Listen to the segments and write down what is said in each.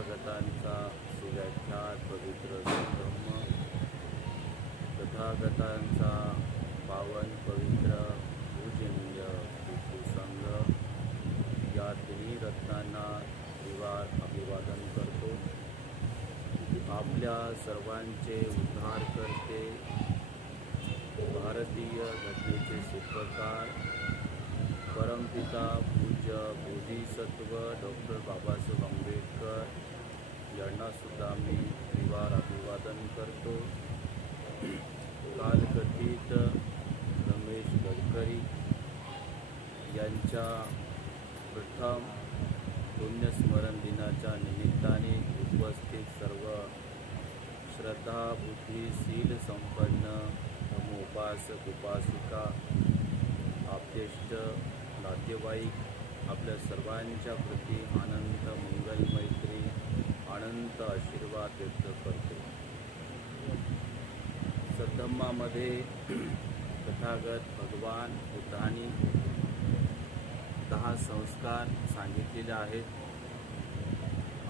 तथागतांचा सुव्याख्यात पवित्र धम्म, तथागतांचा पावन पवित्र पूजनीय भिक्खू संघ या तिन्ही रत्नांना त्रिवार अभिवादन करतो. आपल्या सर्वांचे उद्धार करते, भारतीय घटनेचे शिल्पकार, परमपिता पूज्य बोधिसत्व डॉक्टर बाबासाहेब आंबेडकर यांना सुद्धा मी त्रिवार अभिवादन करतो. कालकथित रमेश गडकरी यांच्या प्रथम पुण्यस्मरण दिनाच्या निमित्ताने उपस्थित सर्व श्रद्धा बुद्धिशील संपन्न धर्मोपासक उपासिका, आप्तेष्ट नातेवाईक आपल्या सर्वांच्या प्रती अनंत मंगल मैत्री, अनंत आशीर्वाद व्यक्त करतो. सद्धम्मामध्ये तथागत भगवान बुद्धांनी 10 संस्कार सांगितलेले आहेत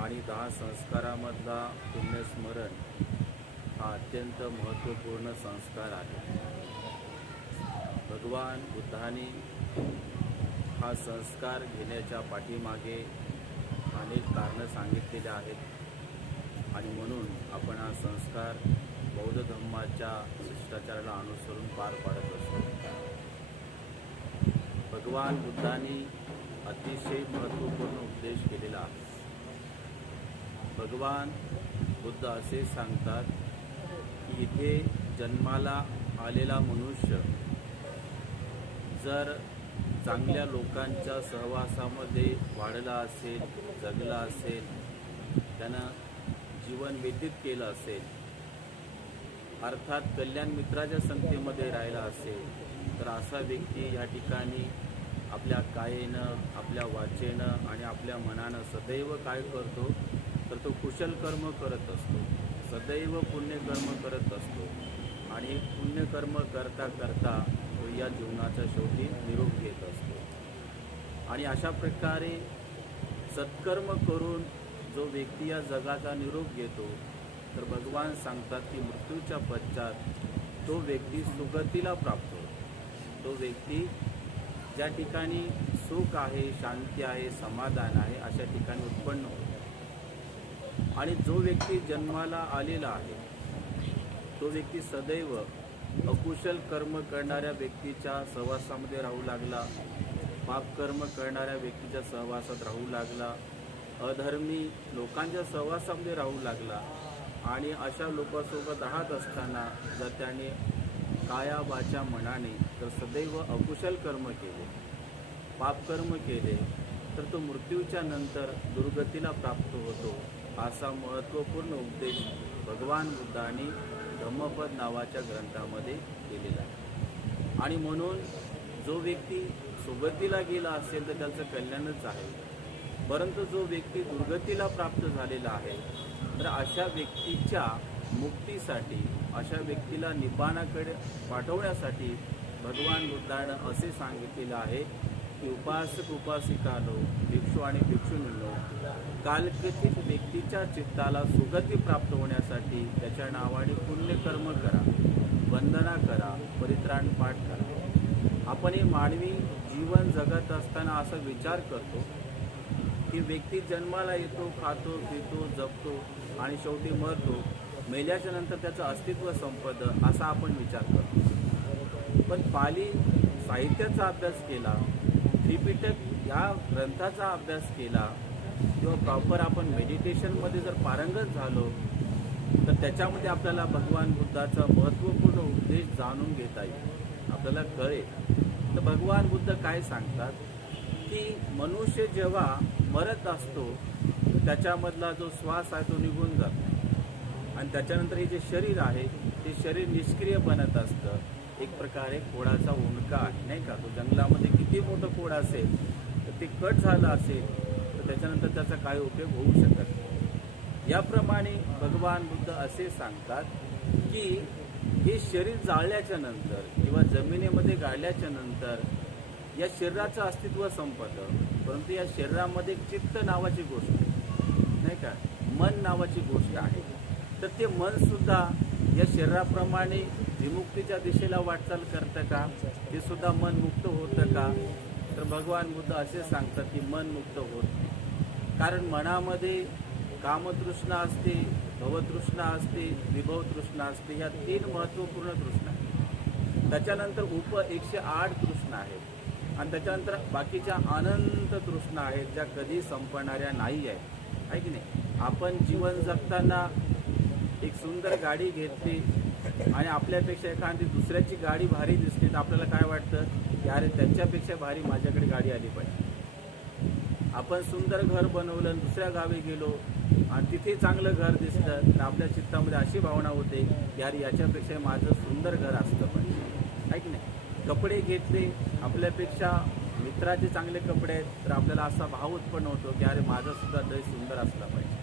आणि 10 संस्कारामधला पुण्यस्मरण हा अत्यंत महत्त्वपूर्ण संस्कार आहे. भगवान बुद्धांनी हा संस्कार घेण्याच्या पाठीमागे अनेक कारणं सांगितलेली आहेत आणि म्हणून आपण हा संस्कार बौद्ध धर्माच्या शिष्टाचाराला अनुसरून पार पाडत असतो. भगवान बुद्धांनी अतिशय महत्त्वपूर्ण उपदेश केलेला आहे. भगवान बुद्ध असे सांगतात की इथे जन्माला आलेला मनुष्य जर चांगल्या लोकांच्या सहवासामध्ये वाढला असेल, जगला असेल, त्यानं जीवन व्यतीत केलं असेल, अर्थात कल्याण मित्राच्या संगतीमध्ये राहिला असेल, तर असा व्यक्ती या ठिकाणी आपल्या कायेनं, आपल्या वाचेनं आणि आपल्या मनानं सदैव काय करतो, तर तो कुशल कर्म करत असतो, सदैव पुण्यकर्म करत असतो आणि पुण्यकर्म करता करता तो या जीवनाच्या शेवटी निरोप घेत असतो. आणि अशा प्रकारे सत्कर्म करून जो व्यक्ती या जगाचा निरोप घेतो, तर भगवान सांगतात की मृत्यूच्या पश्चात तो व्यक्ती सुगतीला प्राप्त होतो. तो व्यक्ती ज्या ठिकाणी सुख आहे, शांती आहे, समाधान आहे, अशा ठिकाणी उत्पन्न होतो. आणि जो व्यक्ती जन्माला आलेला आहे तो व्यक्ती सदैव अकुशल कर्म करणाऱ्या व्यक्तीच्या सहवासामध्ये राहू लागला, पापकर्म करणाऱ्या व्यक्तीच्या सहवासात राहू लागला, अधर्मी लोकांच्या सहवासामध्ये राहू लागला आणि अशा लोकांसोबत राहत असताना जर त्याने काया वाचा मनाने तर सदैव अकुशल कर्म केले, पापकर्म केले, तर तो मृत्यूच्या नंतर दुर्गतीला प्राप्त होतो. असा महत्त्वपूर्ण उपदेश भगवान बुद्धांनी धम्मपद नावाच्या ग्रंथामध्ये केलेला आहे. आणि म्हणून जो व्यक्ती सुगतीला गेला असेल तर त्याचं कल्याणच आहे, परंतु जो व्यक्ती दुर्गतीला प्राप्त झालेला आहे तर अशा व्यक्तीच्या मुक्तीसाठी, अशा व्यक्तीला निब्बाणाकडे पाठवण्यासाठी भगवान बुद्धानं असे सांगितलेलं आहे की उपासक उपासिकांनो, भिक्षू आणि भिक्षुणींनो, कालकथित व्यक्तीच्या चित्ताला सुगती प्राप्त होण्यासाठी त्याच्या नावाने पुण्यकर्म करा, वंदना करा, परित्राण पाठ करा. आपण हे मानवी जीवन जगत असताना असा विचार करतो की व्यक्ती जन्माला येतो, खातो, पितो, जगतो आणि शेवटी मरतो, मेल्याच्या नंतर त्याचं अस्तित्व संपतं असा आपण विचार करतो. पण पाली साहित्याचा अभ्यास केला, त्रिपिटक या ग्रंथाचा अभ्यास केला किंवा प्रॉपर आपण मेडिटेशनमध्ये जर पारंगत झालो तर त्याच्यामध्ये आपल्याला भगवान बुद्धाचा महत्त्वपूर्ण उपदेश जाणून घेता येईल, आपल्याला कळेल. तर भगवान बुद्ध काय सांगतात की मनुष्य जेव्हा मरत असतो त्याच्यामधला जो श्वास आहे तो निघून जातो आणि त्याच्यानंतर हे जे शरीर आहे ते शरीर निष्क्रिय बनत असतं. एक प्रकारे कोडाचा उंडका आहे, नाही का? तो जंगलामध्ये किती मोठं कोड असेल तर ते कट झालं असेल तर त्याच्यानंतर त्याचा काय उपयोग होऊ शकत नाही. याप्रमाणे भगवान बुद्ध असे सांगतात की हे शरीर जाळल्याच्या नंतर किंवा जमिनीमध्ये गाडल्याच्या नंतर या शरीराचं अस्तित्व संपतं, परंतु या शरीरामध्ये चित्त नावाची गोष्ट आहे, नाही का, मन नावाची गोष्ट आहे. तर ते मन सुद्धा या शरीराप्रमाणे विमुक्तीच्या दिशेला वाटचाल करतं का? ते सुद्धा मन मुक्त होतं का? तर भगवान बुद्ध असे सांगतात की मन मुक्त होत नाही. कारण मनामध्ये कामतृष्णा असते, भवतृष्णा असते, विभवतृष्णा असते. या 3 महत्त्वपूर्ण तृष्णा आहेत. त्याच्यानंतर 108 तृष्णा आहेत आणि त्याच्यानंतर बाकीच्या अनंत तृष्णा आहेत, ज्या कधी संपणाऱ्या नाही आहेत, आहे की नाही. आपण जीवन जगताना एक सुंदर गाडी घेतली आणि आपल्यापेक्षा एखादी दुसऱ्याची गाडी भारी दिसली तर आपल्याला काय वाटतं की अरे त्याच्यापेक्षा भारी माझ्याकडे गाडी आली पाहिजे. आपण सुंदर घर बनवलं, दुसऱ्या गावी गेलो आणि तिथे चांगलं घर दिसलं तर आपल्या चित्तामध्ये अशी भावना होते की अरे याच्यापेक्षा माझं सुंदर घर असलं पाहिजे, आहे की नाही. कपडे घेतले, आपल्यापेक्षा मित्राचे चांगले कपडे आहेत तर आपल्याला असा भाव उत्पन्न होतो की अरे माझा सुद्धा ड्रेस सुंदर असला पाहिजे.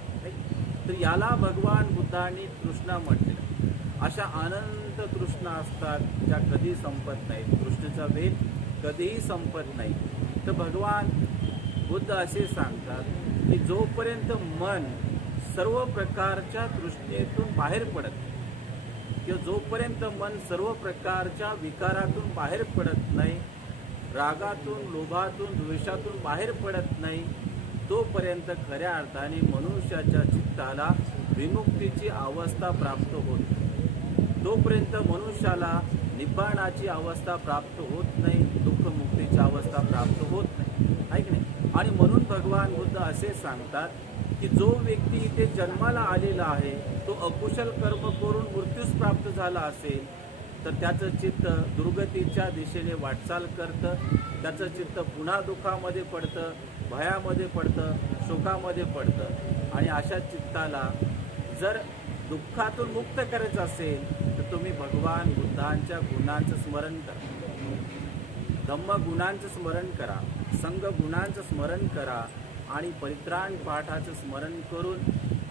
तर याला भगवान बुद्धांनी तृष्णा म्हटलेलं. अशा अनंत तृष्णा असतात ज्या कधी संपत नाहीत. तृष्णेचा वेग कधीही संपत नाही. तर भगवान बुद्ध असे सांगतात की जोपर्यंत मन सर्व प्रकारच्या तृष्णेतून बाहेर पडत नाही किंवा जोपर्यंत मन सर्व प्रकारच्या विकारातून बाहेर पडत नाही, रागातून, लोभातून, द्वेषातून बाहेर पडत नाही, तोपर्यंत खऱ्या अर्थाने मनुष्याच्या चित्ताला विमुक्तीची अवस्था प्राप्त होत नाही. तोपर्यंत मनुष्याला निब्बाणाची अवस्था प्राप्त होत नाही, दुःखमुक्तीची अवस्था प्राप्त होत नाही, आहे की नाही. आणि म्हणून भगवान बुद्ध असे सांगतात की जो व्यक्ती इथे जन्माला आलेला आहे तो अकुशल कर्म करून मृत्यूस प्राप्त झाला असेल तर त्याचं चित्त दुर्गतीच्या दिशेने वाटचाल करतं. त्याचं चित्त पुन्हा दुःखामध्ये पडतं, भयामध्ये पडतं, शोकामध्ये पडतं. आणि अशा चित्ताला जर दुःखातून मुक्त करायचं असेल तर तुम्ही भगवान बुद्धांच्या गुणांचं स्मरण करा, धम्म गुणांचं स्मरण करा, संघ गुणांचं स्मरण करा आणि परित्राण पाठाचं स्मरण करून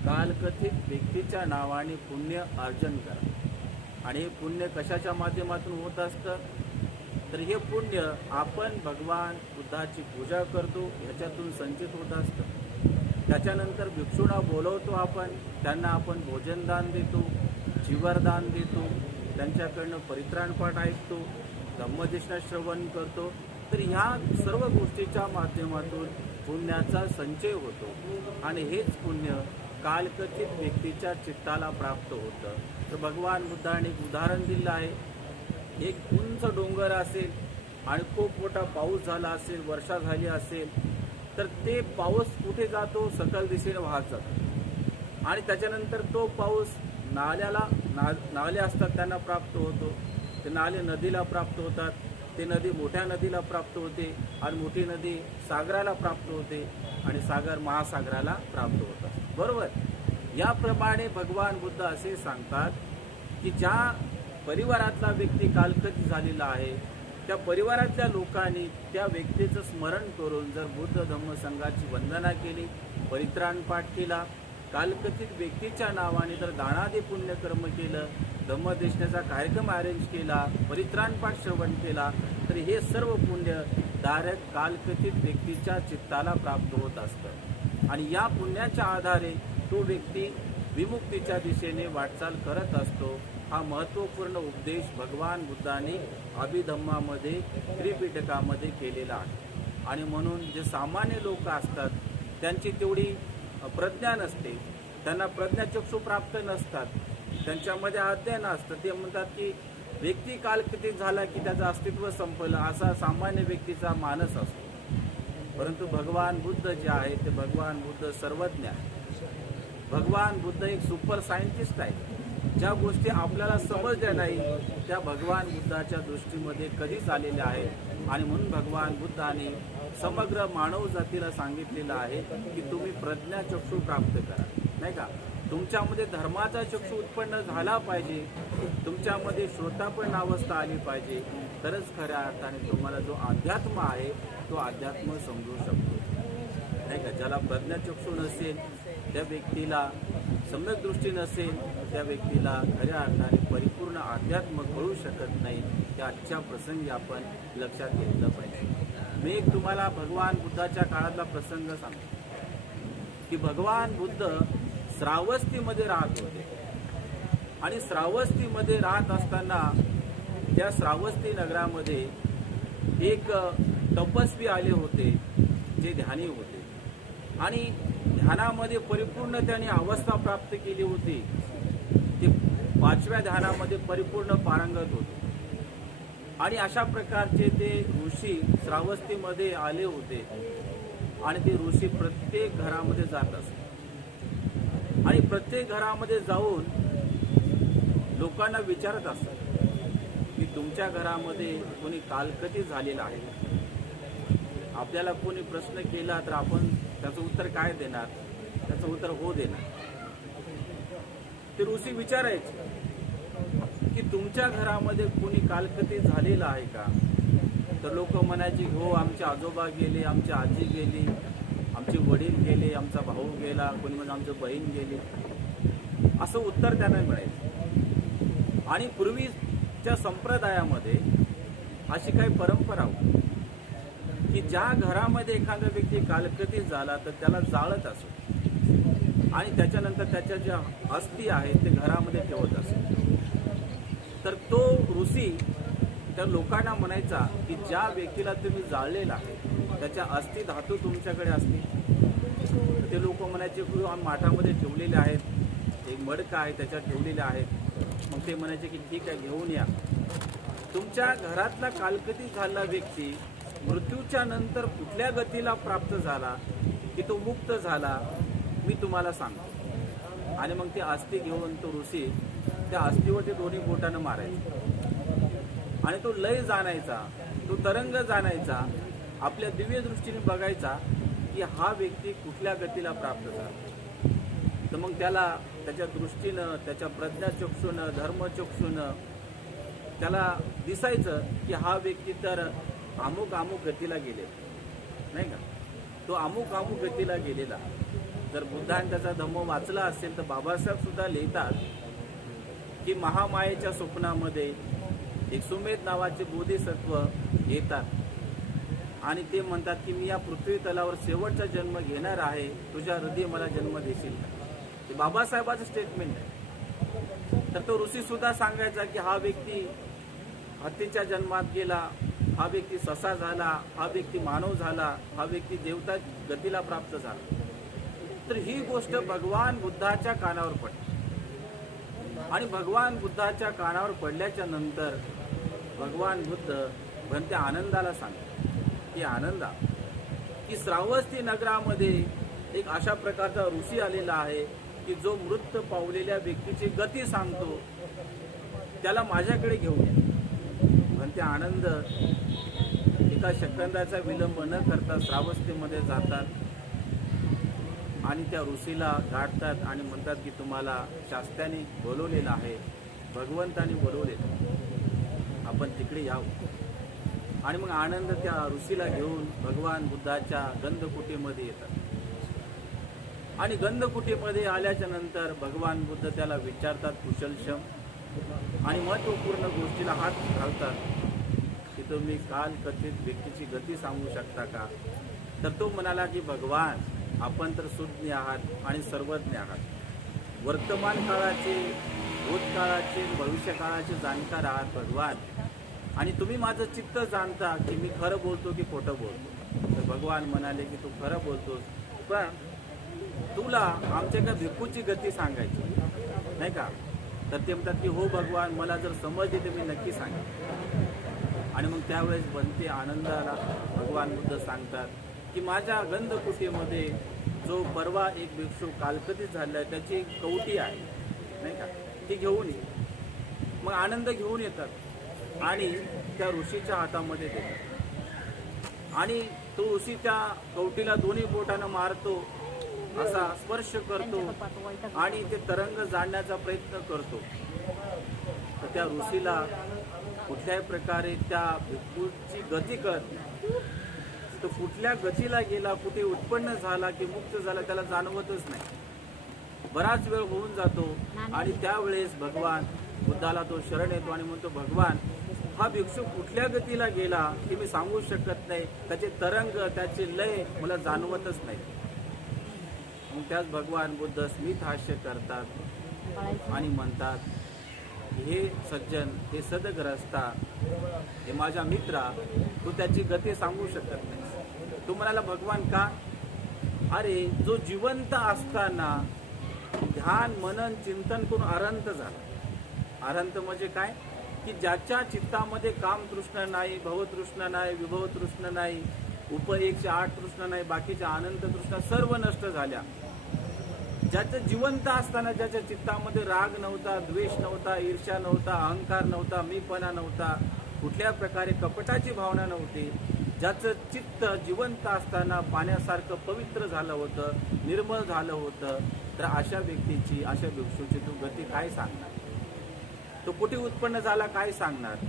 कालकथित व्यक्तीच्या नावाने पुण्य अर्जन करा. आणि हे पुण्य कशाच्या माध्यमातून होत असतं तर हे पुण्य आपण भगवान बुद्धाची पूजा करतो ह्याच्यातून संचित होत असतं. त्याच्यानंतर भिक्षूंना बोलवतो आपण, त्यांना आपण भोजनदान देतो, जीवरदान देतो, त्यांच्याकडनं परित्राण पाठ ऐकतो, धम्मदेशना श्रवण करतो. तर ह्या सर्व गोष्टीच्या माध्यमातून पुण्याचा संचय होतो आणि हेच पुण्य कालकथित व्यक्तीच्या चित्ताला प्राप्त होतं. तर भगवान बुद्धाने एक उदाहरण दिलं आहे. एक उंच डोंगर असेल आणि खूप मोठा पाऊस झाला असेल, वर्षा झाली असेल तर ते पाऊस कुठे जातो, सकल दिशेने वाहत जातो आणि त्याच्यानंतर तो पाऊस नाले असतात त्यांना प्राप्त होतो. ते नाले नदीला प्राप्त होतात, ते नदी मोठ्या नदीला प्राप्त होते आणि मोठी नदी सागराला प्राप्त होते आणि सागर महासागराला प्राप्त होतात, बरोबर. याप्रमाणे भगवान बुद्ध असे सांगतात की ज्या परिवारातला व्यक्ती कालकथित झालेला आहे त्या परिवारातल्या लोकांनी त्या व्यक्तीचं स्मरण करून जर बुद्ध धम्म संघाची वंदना केली, परित्राण पाठ केला, कालकथित व्यक्तीच्या नावाने जर दानादी पुण्यकर्म केलं, धम्मदेशनाचा कार्यक्रम अरेंज केला, परित्राण पाठ श्रवण केला तर हे सर्व पुण्य डायरेक्ट कालकथित व्यक्तीच्या चित्ताला प्राप्त होत असतं आणि या पुण्याच्या आधारे तो व्यक्ती विमुक्तीच्या दिशेने वाटचाल करत असतो. हा महत्त्वपूर्ण उपदेश भगवान बुद्धांनी अभिधम्मामध्ये त्रिपिटकामध्ये केलेला आहे. आणि म्हणून जे सामान्य लोक असतात त्यांची तेवढी प्रज्ञा नसते, त्यांना प्रज्ञाचक्षु प्राप्त नसतात, त्यांच्यामध्ये अध्ययन असतं. ते म्हणतात की व्यक्ती कालकथित झाला की त्याचं अस्तित्व संपलं, असा सामान्य व्यक्तीचा मानस असतो. परंतु भगवान बुद्ध जे आहे ते भगवान बुद्ध सर्वज्ञ आहे. भगवान बुद्ध एक सुपर सायंटिस्ट आहे. ज्या गोष्टी आपल्याला समजल्या नाही त्या भगवान बुद्धाच्या दृष्टीमध्ये कधीच आलेल्या आहेत आणि म्हणून भगवान बुद्धाने समग्र मानव जातीला सांगितलेलं आहे की तुम्ही प्रज्ञाचक्षु प्राप्त करा, नाही का. तुमच्यामध्ये धर्माचा चक्षु उत्पन्न झाला पाहिजे, तुमच्यामध्ये श्रोतापण अवस्था आली पाहिजे, तरच खऱ्या अर्थाने तुम्हाला जो अध्यात्म आहे तो अध्यात्म समजू शकतो, नाही का. ज्याला प्रज्ञाचक्षु नसेल त्या व्यक्तीला, सम्यक दृष्टी नसेल त्या व्यक्तीला खऱ्या अर्थाने परिपूर्ण अध्यात्म कळू शकत नाही. त्या आजच्या प्रसंगी आपण लक्षात घेतलं पाहिजे. मी एक तुम्हाला भगवान बुद्धाच्या काळातला प्रसंग सांगतो. की भगवान बुद्ध श्रावस्तीमध्ये राहत होते आणि श्रावस्तीमध्ये राहत असताना त्या श्रावस्ती नगरामध्ये एक तपस्वी आले होते जे ध्यानी होते आणि ध्यानामध्ये परिपूर्ण त्यांनी अवस्था प्राप्त केली होती. ते 5व्या ध्यानामध्ये परिपूर्ण पारंगत होते आणि अशा प्रकारचे ते ऋषी श्रावस्तीमध्ये आले होते आणि ते ऋषी प्रत्येक घरामध्ये जात असत आणि प्रत्येक घरामध्ये जाऊन लोकांना विचारत असतात की तुमच्या घरामध्ये कोणी कालकती झालेला आहे. आपल्याला कोणी प्रश्न केला तर आपण त्याचं उत्तर काय देणार? त्याचं उत्तर हो देणार. ते ऋषी विचारायचे की तुमच्या घरामध्ये कोणी कालकती झालेला आहे का? तर लोक म्हणायचे हो, आमचे आजोबा गेले, आमची आजी गेली, आमचे वडील गेले, आमचा भाऊ गेला, कोणी म्हणजे आमची बहीण गेली, असं उत्तर त्यांना मिळायचं. आणि पूर्वीच्या संप्रदायामध्ये अशी काही परंपरा होती की ज्या घरामध्ये एखादा व्यक्ती कालकती झाला तर त्याला जाळत असो आणि त्याच्यानंतर त्याच्या ज्या अस्थी आहेत ते घरामध्ये ठेवत असो. तर तो ऋषी त्या लोकांना म्हणायचा की ज्या व्यक्तीला तुम्ही जाळलेला आहे त्याच्या अस्थी धातू तुमच्याकडे असतील. ते लोक म्हणायचे की आम्ही माठामध्ये ठेवलेले आहेत, एक मडका आहे त्याच्यात ठेवलेले आहेत. मग ते म्हणायचे की ठीक आहे, घेऊन या. तुमच्या घरातला कालकती झालेला व्यक्ती मृत्यूच्या नंतर कुठल्या गतीला प्राप्त झाला की तो मुक्त झाला, मी तुम्हाला सांगतो. आणि मग ते अस्थी घेऊन तो ऋषी त्या अस्थीवर ते दोन्ही बोटानं मारायचा आणि तो लय जाणायचा, तो तरंग जाणायचा, आपल्या दिव्य दृष्टीने बघायचा की हा व्यक्ती कुठल्या गतीला प्राप्त झाला. तर मग त्याला त्याच्या दृष्टीनं, त्याच्या प्रज्ञाचक्षूनं, धर्मचक्षूनं त्याला दिसायचं की हा व्यक्ती तर अमुक अमुक गतीला गेले, नाही का? तो अमुक अमुक गतीला गेलेला. जर बुद्धाने त्याचा धम्म वाचला असेल तर बाबासाहेब सुद्धा लिहितात की महामायेच्या स्वप्नामध्ये एक सुमेध नावाचे बोधिसत्व येतात आणि ते म्हणतात की मी या पृथ्वी तलावर शेवटचा जन्म घेणार आहे, तुझ्या हृदय मला जन्म देशील का? ते बाबासाहेबाचं स्टेटमेंट आहे. तर तो ऋषी सुद्धा सांगायचा की हा व्यक्ती हत्तीच्या जन्मात गेला, हा व्यक्ती ससा झाला, हा व्यक्ती मानव झाला, हा व्यक्ती देवता गतीला प्राप्त झाला. तर ही गोष्ट भगवान बुद्धाच्या कानावर पडली आणि भगवान बुद्धाच्या कानावर पडल्याच्या नंतर भगवान बुद्ध भंत्या आनंदाला सांगतात की आनंदा, की श्रावस्ती नगरामध्ये एक अशा प्रकारचा ऋषी आलेला आहे की जो मृत पावलेल्या व्यक्तीची गती सांगतो, त्याला माझ्याकडे घेऊन ये. भंत्या आनंद एका सेकंदाचा विलंब न करता श्रावस्तीमध्ये जातात आणि त्या ऋषीला गाठतात आणि म्हणतात की तुम्हाला शास्त्राने बोलवलेलं आहे, भगवंताने बोलवलेलं, आपण तिकडे यावं. आणि मग आनंद त्या ऋषीला घेऊन भगवान बुद्धाच्या गंधकुटीमध्ये येतात आणि गंधकुटीमध्ये आल्याच्या नंतर भगवान बुद्ध त्याला विचारतात कुशलक्षम आणि महत्त्वपूर्ण गोष्टीला हात घालतात की तुम्ही काल कथित व्यक्तीची गती सांगू शकता का? तर तो म्हणाला की भगवान, आपण तर सुज्ञ आहात आणि सर्वज्ञ आहात, वर्तमान काळाचे, भूतकाळाचे, भविष्यकाळाचे जाणकार आहात भगवान, आणि तुम्ही माझं चित्त जाणता की मी खरं बोलतो की खोटं बोलतो. तर भगवान म्हणाले की तू खरं बोलतोस, पण तुला आमच्या का भिक्खूची गती सांगायची नाही का? तर ते म्हणतात की हो भगवान, मला जर समजली तर मी नक्की सांगेन. आणि मग त्यावेळेस बनते आनंदाला भगवान बुद्ध सांगतात की माझ्या गंधकुटीमध्ये जो परवा एक भिक्षू कालकतीत झाला आहे त्याची एक कवटी आहे नाही का, ती घेऊन ये. मग आनंद घेऊन येतात आणि त्या ऋषीच्या हातामध्ये देतात आणि तो ऋषी त्या कवटीला दोन्ही बोटानं मारतो, असा स्पर्श करतो आणि ते तरंग जाणण्याचा प्रयत्न करतो. तर त्या ऋषीला कुठल्याही प्रकारे त्या भिक्खूची गती कळत नाही. तो कुठल्या गतीला गेला, कुठे उत्पन्न झाला की मुक्त झाला त्याला जाणवतच नाही. बराच वेळ होऊन जातो आणि त्यावेळेस भगवान बुद्धाला तो शरण येतो आणि म्हणतो भगवान, हा भिक्षू कुठल्या गतीला गेला की मी सांगू शकत नाही, त्याचे तरंग, त्याचे लय मला जाणवतच नाही. मग त्याच भगवान बुद्ध स्मित हास्य करतात आणि म्हणतात, हे सज्जन, हे सदग्रस्ता, हे माझ्या मित्रा, तू त्याची गती सांगू शकत नाही. तू म्हणाला भगवान का? अरे, जो जिवंत असताना ध्यान मनन चिंतन करून अरंत झाला. अरंत म्हणजे काय? की ज्याच्या चित्तामध्ये कामतृष्ण नाही, भवतृष्ण नाही, विभवतृष्ण नाही, 108 तृष्ण नाही, बाकीच्या अनंत तृष्णा सर्व नष्ट झाल्या. ज्याचं जिवंत असताना ज्याच्या चित्तामध्ये राग नव्हता, द्वेष नव्हता, ईर्ष्या नव्हता, अहंकार नव्हता, मीपणा नव्हता, कुठल्या प्रकारे कपटाची भावना नव्हती, ज्याचं चित्त जिवंत असताना पाण्यासारखं पवित्र झालं होतं, निर्मळ झालं होतं, तर अशा व्यक्तीची, अशा भिक्षूची तू गती काय सांगणार? तो कुठे उत्पन्न झाला काय सांगणार?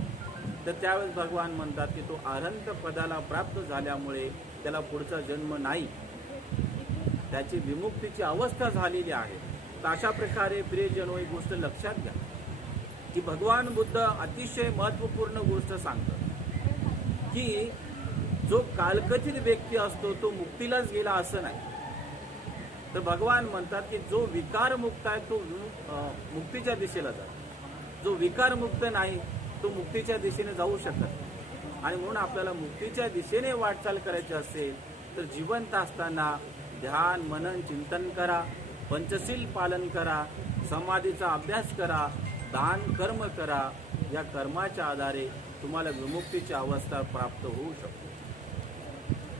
तर त्यावेळेस भगवान म्हणतात की तो अनंत पदाला प्राप्त झाल्यामुळे त्याला पुढचा जन्म नाही, त्याची विमुक्तीची अवस्था झालेली आहे. तर अशा प्रकारे प्रियजनो एक गोष्ट लक्षात घ्या की भगवान बुद्ध अतिशय महत्त्वपूर्ण गोष्ट सांगतात की जो कालकथित व्यक्ती असतो तो मुक्तीलाच गेला असं नाही. तर भगवान म्हणतात की जो विकारमुक्त आहे तो मुक्तीच्या दिशेला जातो, जो विकारमुक्त नाही तो मुक्तीच्या दिशेने जाऊ शकत नाही. आणि म्हणून आपल्याला मुक्तीच्या दिशेने वाटचाल करायची असेल तर जिवंत असताना ध्यान मनन चिंतन करा, पंचशील पालन करा, समाधीचा अभ्यास करा, दान कर्म करा. या कर्माच्या आधारे तुम्हाला विमुक्तीची अवस्था प्राप्त होऊ शकते.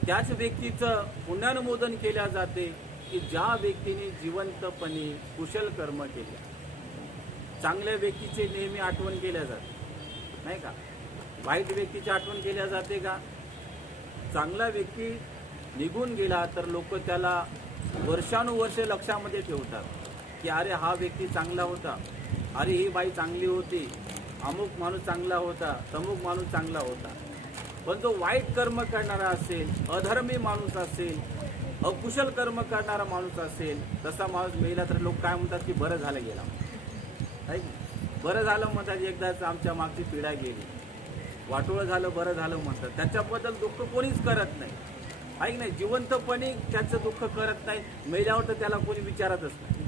त्याच व्यक्तीचं पुण्यानुमोदन केल्या जाते की ज्या व्यक्तीने जिवंतपणे कुशल कर्म केले. चांगल्या व्यक्तीचे नेहमी आठवण केल्या जाते नाही का? वाईट व्यक्तीची आठवण केल्या जाते का? चांगला व्यक्ती निघून गेला तर लोक त्याला वर्षानुवर्षे लक्षामध्ये ठेवतात की अरे हा व्यक्ती चांगला होता, अरे ही बाई चांगली होती, अमुक माणूस चांगला होता, तमुक माणूस चांगला होता. पण जो वाईट कर्म करणारा असेल, अधर्मी माणूस असेल, अकुशल कर्म करणारा माणूस असेल, तसा माणूस मेला तर लोक काय म्हणतात की बरं झालं गेला, बरं झालं म्हणतात, एकदाच आमच्या मागची पिढा गेली, वाटोळं झालं, बरं झालं म्हणतात. त्याच्याबद्दल दुःख कोणीच करत नाही. ऐक नाही, जिवंतपणे त्याचं दुःख करत नाही, मेल्यावर तर त्याला कोणी विचारतच नाही.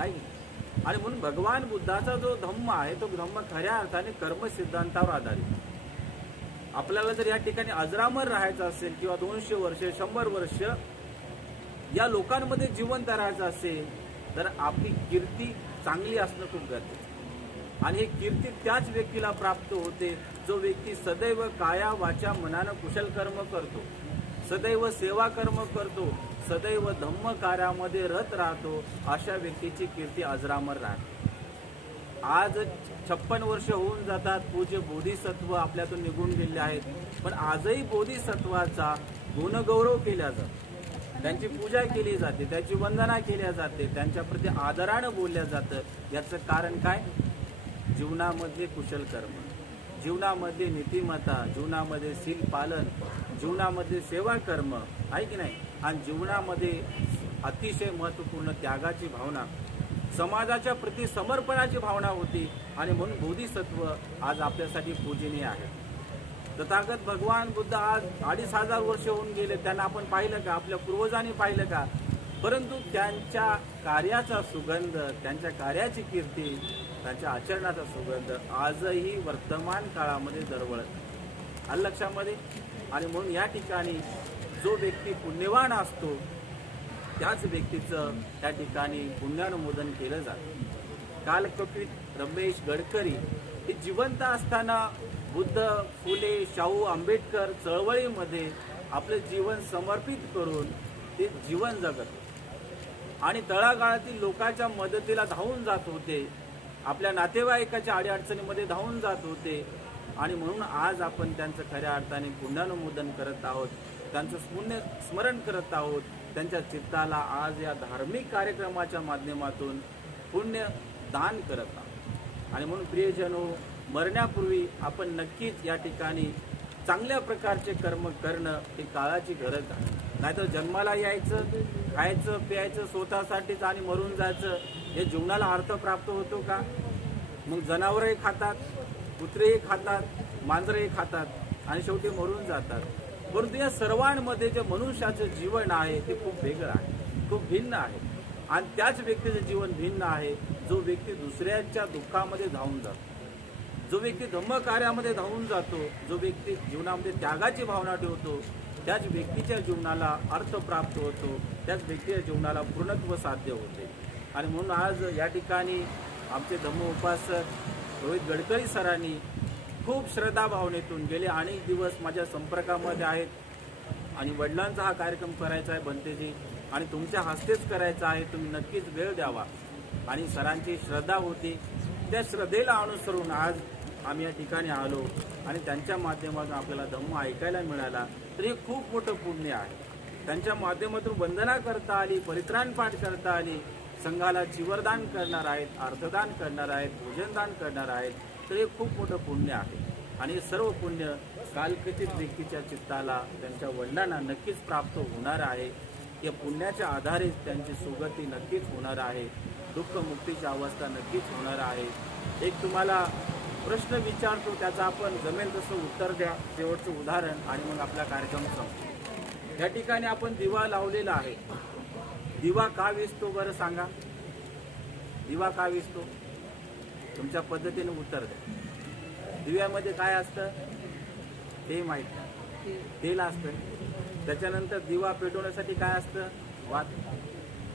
ऐक, आणि म्हणून भगवान बुद्धाचा जो धम्म आहे तो धम्म खऱ्या अर्थाने कर्म सिद्धांतावर आधारित. आपल्याला जर या ठिकाणी अजरामर राहायचं असेल किंवा 200 वर्ष 100 वर्ष या लोकांमध्ये जिवंत राहायचं असेल तर आपली कीर्ती चांगली असणं खूप गरजेचं. आणि ही कीर्ती त्याच व्यक्तीला प्राप्त होते जो व्यक्ती सदैव काया वाचा मनानं कुशल कर्म करतो, सदैव सेवा कर्म करतो, सदैव धम्म कार्यामध्ये रत राहतो. अशा व्यक्तीची कीर्ती अजरामर राहते. आज 56 वर्ष होऊन जातात, पूज्य बोधिसत्व आपल्यातून निघून गेले आहेत, पण आजही बोधिसत्वाचा गुणगौरव केला जातो, त्यांची पूजा केली जाते, त्यांची वंदना केल्या जाते, त्यांच्याप्रती आदरानं बोलल्या जातं. याचं कारण काय? जीवनामध्ये कुशल कर्म, जीवनामध्ये नीतिमत्ता, जीवनामध्ये शील पालन, जीवनामध्ये सेवा कर्म आहे की नाही, आणि जीवनामध्ये अतिशय महत्त्वपूर्ण त्यागाची भावना, समाजाच्या प्रति समर्पणाची भावना होती. आणि म्हणून बोधिसत्व आज आपल्यासाठी पूजनीय आहे. तथागत भगवान बुद्ध आज 2500 वर्ष होऊन गेले, त्यांना आपण पाहिलं का? आपल्या पूर्वजांनी पाहिलं का? परंतु त्यांच्या कार्याचा सुगंध, त्यांच्या कार्याची कीर्ती, त्यांच्या आचरणाचा सुगंध आजही वर्तमान काळामध्ये दरवळत आलं लक्षामध्ये. आणि म्हणून या ठिकाणी जो व्यक्ती पुण्यवान असतो त्याच व्यक्तीचं त्या ठिकाणी पुण्यानुमोदन केलं जातं. कालकपित रमेश गडकरी हे जिवंत असताना बुद्ध, फुले, शाहू आंबेडकर चळवळीमध्ये आपलं जीवन समर्पित करून ते जीवन जगत आणि तळागाळातील लोकांच्या मदतीला धावून जात होते, आपल्या नातेवाईकाच्या अडीअडचणीमध्ये धावून जात होते. आणि म्हणून आज आपण त्यांचं खऱ्या अर्थाने पुण्यानुमोदन करत आहोत, त्यांचं स्मरण करत आहोत. त्यांच्या चित्ताला आज या धार्मिक कार्यक्रमाच्या माध्यमातून पुण्य दान करत आहोत. आणि म्हणून प्रियजनो, मरण्यापूर्वी आपण नक्कीच या ठिकाणी चांगल्या प्रकारचे कर्म करणं ही काळाची गरज आहे. नाहीतर जन्माला यायचं, खायचं प्यायचं स्वतःसाठीच आणि मरून जायचं, हे जीवनाला अर्थ प्राप्त होतो का? मग जनावरही खातात, कुत्रेही खातात, मांजरही खातात आणि शेवटी मरून जातात. परंतु या सर्वांमध्ये जे मनुष्याचं जीवन आहे ते खूप वेगळं आहे, खूप भिन्न आहे. आणि त्याच व्यक्तीचं जीवन भिन्न आहे जो व्यक्ती दुसऱ्यांच्या दुःखामध्ये धावून जातो, जो व्यक्ती धम्मकार्यामध्ये धावून जातो, जो व्यक्ती जीवनामध्ये त्यागाची भावना ठेवतो, त्याच व्यक्तीच्या जीवनाला अर्थ प्राप्त होतो, त्याच व्यक्तीच्या जीवनाला पूर्णत्व साध्य होते. आणि म्हणून आज या ठिकाणी आमचे धम्म उपासक रोहित गडकरी सरांनी खूप श्रद्धा भावनेतून गेले अनेक दिवस माझ्या संपर्कामध्ये आहेत आणि वडिलांचा हा कार्यक्रम करायचा आहे बनतेजी आणि तुमच्या हस्तेच करायचा आहे, तुम्ही नक्कीच वेळ द्यावा. आणि सरांची श्रद्धा होती, त्या श्रद्धेला अनुसरून आज आम्ही या ठिकाणी आलो आणि त्यांच्या माध्यमातून आपल्याला धम्म ऐकायला मिळाला. तर हे खूप मोठं पुण्य आहे. त्यांच्या माध्यमातून वंदना करता आली, परित्राण पाठ करता आली, संघाला चिवरदान करणार आहेत, अर्थदान करणार आहेत, भोजनदान करणार आहेत. तर हे खूप मोठं पुण्य आहे आणि हे सर्व पुण्य कालकथित व्यक्तीच्या चित्ताला त्यांच्या वडिलांना नक्कीच प्राप्त होणार आहे. या पुण्याच्या आधारे त्यांची सुगती नक्कीच होणार आहे, दुःखमुक्तीची अवस्था नक्कीच होणार आहे. एक तुम्हाला प्रश्न विचारतो, त्याचा आपण जमेल तसं उत्तर द्या, शेवटचं उदाहरण, आणि मग आपला कार्यक्रम संपतो. या ठिकाणी आपण दिवा लावलेला आहे. दिवा का विझतो बरं सांगा? दिवा का विझतो? तुमच्या पद्धतीने उत्तर द्या. दिव्यामध्ये काय असतं ते माहीत नाही, तेल असतं. त्याच्यानंतर दिवा पेटवण्यासाठी काय असतं? वात,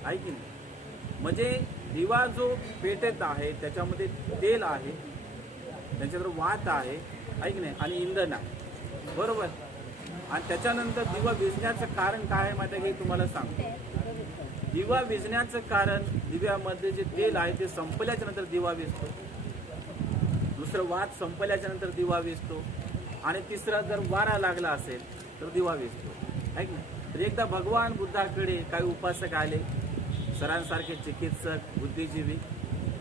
आहे की नाही? म्हणजे दिवा जो पेटत आहे त्याच्यामध्ये तेल आहे, त्याच्यावर वात आहे की नाही, आणि इंधन आहे, बरोबर. आणि त्याच्यानंतर दिवा विझण्याचं कारण काय आहे माहिती आहे? हे तुम्हाला सांगतो. दिवा विझण्याचं कारण, दिव्यामध्ये जे तेल आहे ते संपल्याच्या नंतर दिवा विझतो, दुसरं वात संपल्याच्या नंतर दिवा विझतो, आणि तिसरा जर वारा लागला असेल तर दिवा विझतो, आहे की नाही? तर एकदा भगवान बुद्धाकडे काही उपासक आले, सरांसारखे चिकित्सक, बुद्धिजीवी,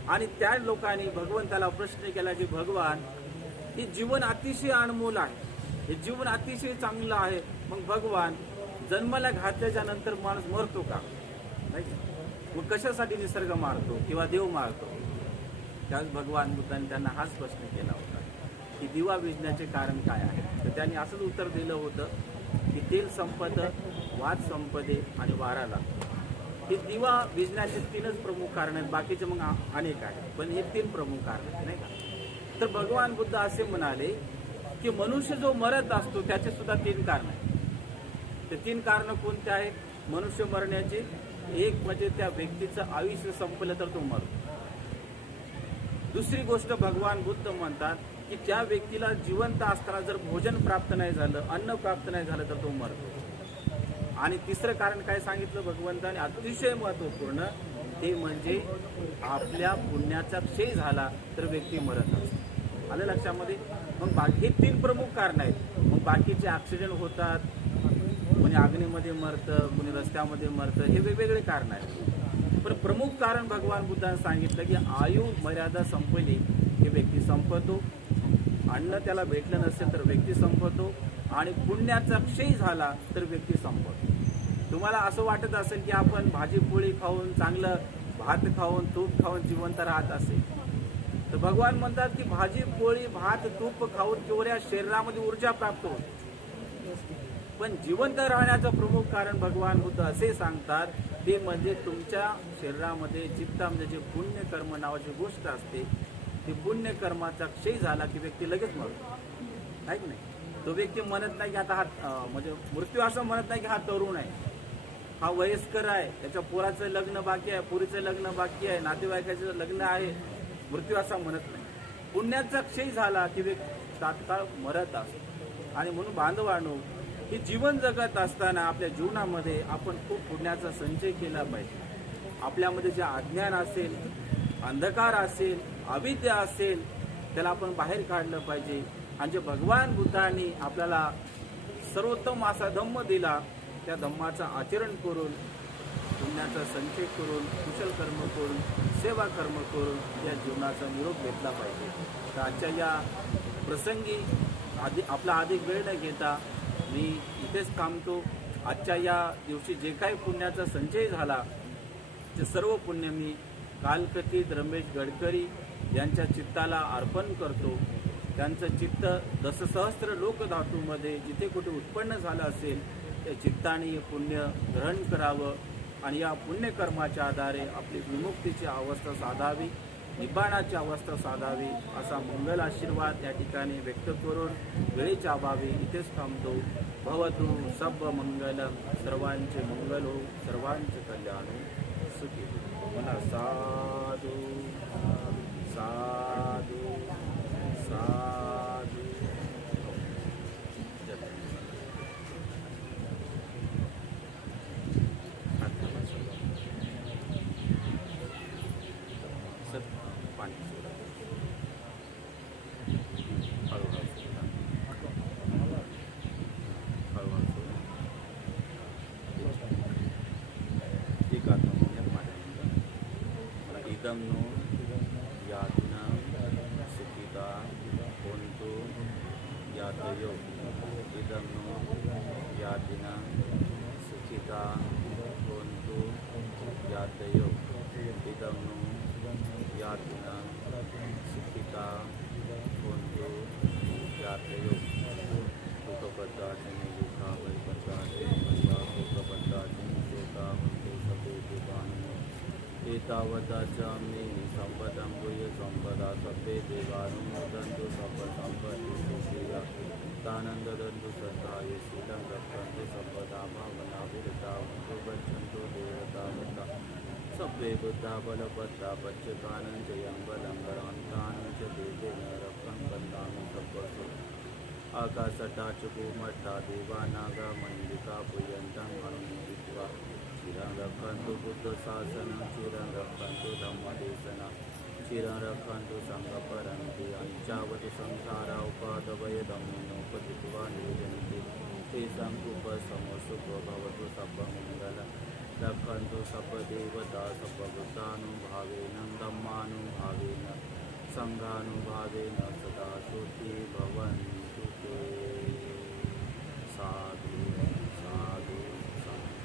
आणि त्या लोकांनी भगवंताला प्रश्न केला की भगवान, हे जीवन अतिशय अनमोल आहे, हे जीवन अतिशय चांगलं आहे, मग भगवान जन्माला घातल्याच्या नंतर माणूस मरतो का? नाही, मग कशासाठी निसर्ग मारतो किंवा देव मारतो? त्याच भगवान बुद्धांनी त्यांना हाच प्रश्न केला होता की दिवा विझण्याचे कारण काय आहे. तर त्यांनी असंच उत्तर दिलं होतं की तेल संपतं, वात संपदे आणि वारा लागतो. हे दिवा विझण्याचे 3च प्रमुख कारण आहेत, बाकीचे मग अनेक आहेत, पण हे 3 प्रमुख कारण आहेत, नाही का? तर भगवान बुद्ध असे म्हणाले की मनुष्य जो मरत असतो त्याचे सुद्धा 3 कारण आहेत. ते 3 कारण कोणते आहेत मनुष्य मरण्याचे? एक म्हणजे त्या व्यक्तीचं आयुष्य संपलं तर तो मरतो. दुसरी गोष्ट भगवान बुद्ध म्हणतात की त्या व्यक्तीला जिवंत असताना जर भोजन प्राप्त नाही झालं, अन्न प्राप्त नाही झालं तर तो मरतो. आणि तिसरं कारण काय सांगितलं भगवंताने, अतिशय महत्वपूर्ण, ते म्हणजे आपल्या पुण्याचा क्षय झाला तर व्यक्ती मरत असते. आलं लक्षामध्ये? मग बाकी 3 प्रमुख कारण आहेत. मग बाकीचे ॲक्सिडेंट होतात, कोणी अग्नीमध्ये मरतं, कोणी रस्त्यामध्ये मरतं, हे वेगवेगळे कारण आहेत. पण प्रमुख कारण भगवान बुद्धांनी सांगितलं की आयु मर्यादा संपली की व्यक्ती संपतो, अन्न त्याला भेटलं नसेल तर व्यक्ती संपतो, आणि पुण्याचा क्षय झाला तर व्यक्ती संपतो. तुम्हाला असं वाटत असेल की आपण भाजी पोळी खाऊन, चांगलं भात खाऊन, तूप खाऊन जिवंत राहत असेल, तर भगवान म्हणतात की भाजी पोळी, भात, तूप खाऊन केवळ या शरीरामध्ये ऊर्जा प्राप्त होते, पण जिवंत राहण्याचं प्रमुख कारण भगवान बुद्ध असे सांगतात ते म्हणजे तुमच्या शरीरामध्ये चित्तामध्ये जे पुण्यकर्म नावाची गोष्ट असते, ती पुण्यकर्माचा क्षय झाला की व्यक्ती लगेच मरतो, आहे की नाही? तो व्यक्ती म्हणत नाही की आता हा म्हणजे मृत्यू असं म्हणत नाही की हा तरुण आहे, हा वयस्कर आहे, त्याच्या पोराचं लग्न बाकी आहे, पुरीचं लग्न बाकी आहे, नातेवाईकाचं लग्न आहे, मृत्यू असा म्हणत नाही. पुण्याचा क्षय झाला की व्यक्ती तात्काळ मरत असतो. आणि म्हणून बांधवांनो, ही जीवन जगत असताना आपल्या जीवनामध्ये आपण खूप पुण्याचा संचय केला पाहिजे. आपल्यामध्ये जे अज्ञान असेल, अंधकार असेल, अविद्या असेल, त्याला आपण बाहेर काढलं पाहिजे. आणि जे भगवान बुद्धांनी आपल्याला सर्वोत्तम असा धम्म दिला, त्या धम्माचं आचरण करून, पुण्याचा संचय करून, कुशल कर्म करून, सेवा कर्म करून या जीवनाचा निरोप घेतला पाहिजे. तर आजच्या या प्रसंगी आपला अधिक वेळ न घेता मी इथेच थांबतो. आजच्या या दिवशी जे काही पुण्याचा संचय झाला ते सर्व पुण्य मी कालकथित रमेश गडकरी यांच्या चित्ताला अर्पण करतो. त्यांचं चित्त दशसहस्त्र लोकधातूमध्ये जिथे कुठे उत्पन्न झालं असेल त्या चित्ताने हे पुण्य ग्रहण करावं आणि या पुण्यकर्माच्या आधारे आपली विमुक्तीची अवस्था साधावी, निब्बाणाची अवस्था साधावी असा मंगल आशीर्वाद या ठिकाणी व्यक्त करून वेळेच्या अभावी इथेच थांबतो. भवतु सब मंगलम, सर्वांचे मंगल हो, सर्वांचे कल्याण हो, सुखी हो. मला साधू साधू साधू. पाणी सोडा, हळूहळू सोडा, हळूहळू सोडा. ठीक आहे, पाण्यानंतर इदम नो यातना सुखिता होन्तु यातयो. इदम नो यातना सुखिता होन्तु यातयो. इदम नो यातना सुखिता होन्तु यातयो. दुःखपदाचिनी दुःखावैपदाचिनी दुःखपदाचिनी शोका होन्तु सपेति पाणिनो. एतावता च मे संपदं भूय संपदा सभ्ये देवानुमोदन्तु सर्व सम्पत्तिषु श्रिया. दानं ददन्तु सद्धाय शीलं रक्षन्तु सर्वदा भावनाभिरतावन्तु गच्छन्तु देवतावता. सभ्ये बुद्धा बलभद्रा पच्यकानं च यं बलं गणान्तानं च देवेन रक्षं बन्धामि सर्वसु. आकाशटाचुकुमट्टा देवानागा मण्डिका पूयन्तं अनुमोदित्वा. चिरं रक्षन्तु बुद्धशासनं, चिरं रक्षन्तु धम्मदेशनं, चिरं रक्षन्तु सङ्घपरन्ति. अञ्चावतु संसारा उपादवयदम्मिनोपजित्वा निर्जन्ति. तेषां उपशमसुखो भवतु सर्वमङ्गलं. रक्षन्तु सर्वदेवता सर्वभूतानुभावेन, धम्मानुभावेन, सङ्घानुभावेन सदा सुखी भवन्तु ते. साधु साधु साधु.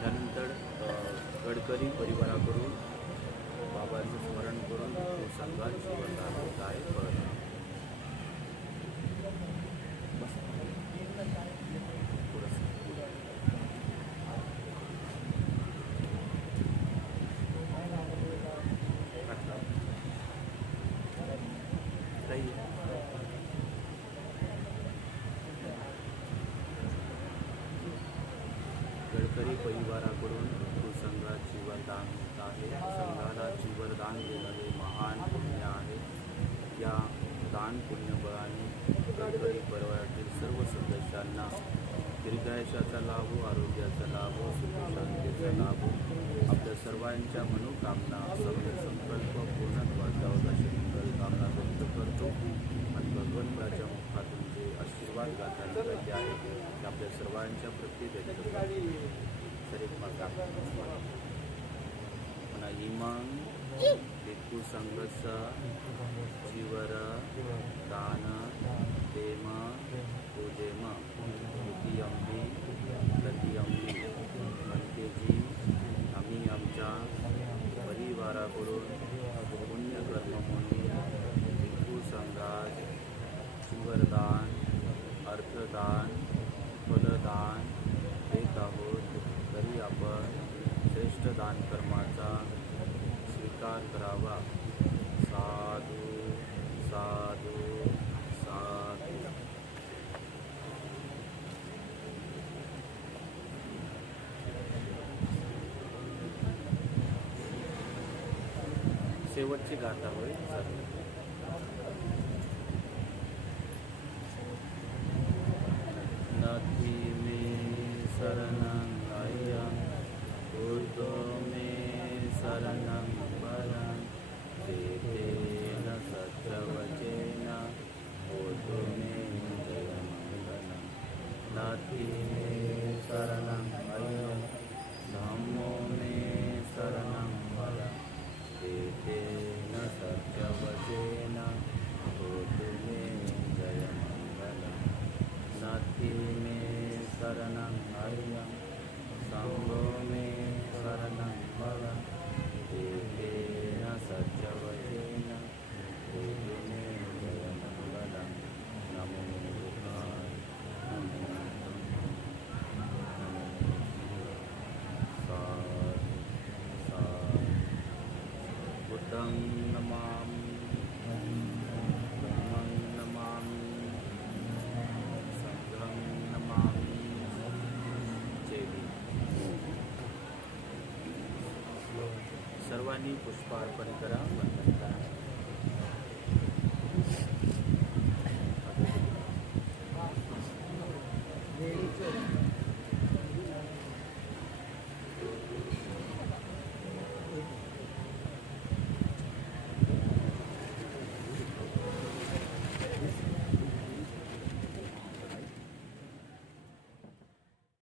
त्यानंतर गडकरी परिवाराकडून बाबांचं स्मरण करून संघात जीवनदान होत आहे. परत गडकरी परिवाराकडून संघात जीवनदान होत आहे. संघाला जीवनदान देणं हे महान पुण्य आहे. या दान पुण्यबळाने गडकरी परिवारातील सर्व सदस्यांना दीर्घायुष्याचा लाभ, आरोग्याचा लाभ, सुखशांतीचा लाभ, आपल्या सर्वांच्या मनोकामना सगळे संकल्प पूर्णत्वास जावत अशी मंगलकामना व्यक्त करतो. आणि भगवंताच्या मुखातून जे आशीर्वाद गाथा निघाले आहे ते आपल्या सर्वांच्या प्रती व्यक्त करतो. पुन्हा इमाम भिक्खू संघसा जीवर दान देम पूजेम युती अंबी लती अंबी म्हणतेजी. आम्ही आमच्या परिवाराकडून पुण्यकर्म म्हणून भिक्खू संघात जीवरदान, अर्थदान, फलदान देत आहोत. तरी आपण श्रेष्ठ दानकर्माचा स्वीकार करावा. साधू साधू साधू. शेवटची गाथा होईल. नथी मे शरणं अय्यं, बुद्धो मे शरणं वरं. वेदेन सत्यवचेन बुद्धो मे जयमङ्गलं. नथी मे शरणं अय्यं, धम्मो मे शरणं वरं. वेदेन सत्यवचेन बुद्धो मे जयमङ्गलं. नथी मे शरणं अय्यं, संघो मे शरणं वरं. वेदेन बुद्धं नमामि, धम्मं नमामि, संघं नमामि. जय भीम. सर्वांनी पुष्पार्पण करा.